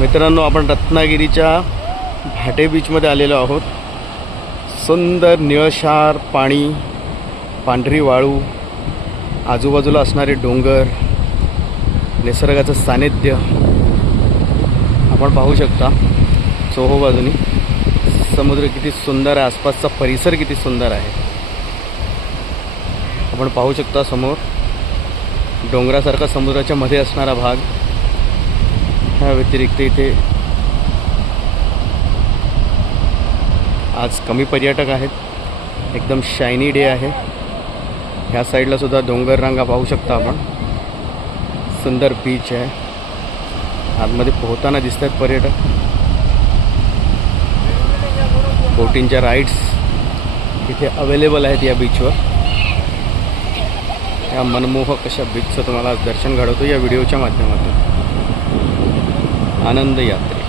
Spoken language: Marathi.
मित्रांनो, आपण रत्नागिरीच्या भाटे बीचमध्ये आलेलो आहोत. सुंदर निळशार पाणी, पांढरी वाळू, आजूबाजूला असणारे डोंगर, निसर्गाचं सानिध्य आपण पाहू शकता. चोहोबाजूनी समुद्र किती सुंदर आहे, आसपासचा परिसर किती सुंदर आहे आपण पाहू शकता. समोर डोंगरासारखा समुद्राच्या मध्ये असणारा भाग. ह्या व्यतिरिक्त इथे आज कमी पर्यटक आहेत. एकदम शायनी डे आहे. ह्या साईडला सुद्धा डोंगर रांगा पाहू शकता आपण. सुंदर बीच आहे. आतमध्ये पोहताना दिसत आहेत पर्यटक. बोटिंगच्या राईड्स इथे अवेलेबल आहेत या बीचवर. या मनमोहक अशा बीचचं तुम्हाला दर्शन घडवतो या व्हिडिओच्या माध्यमातून. आनंद यात्रा.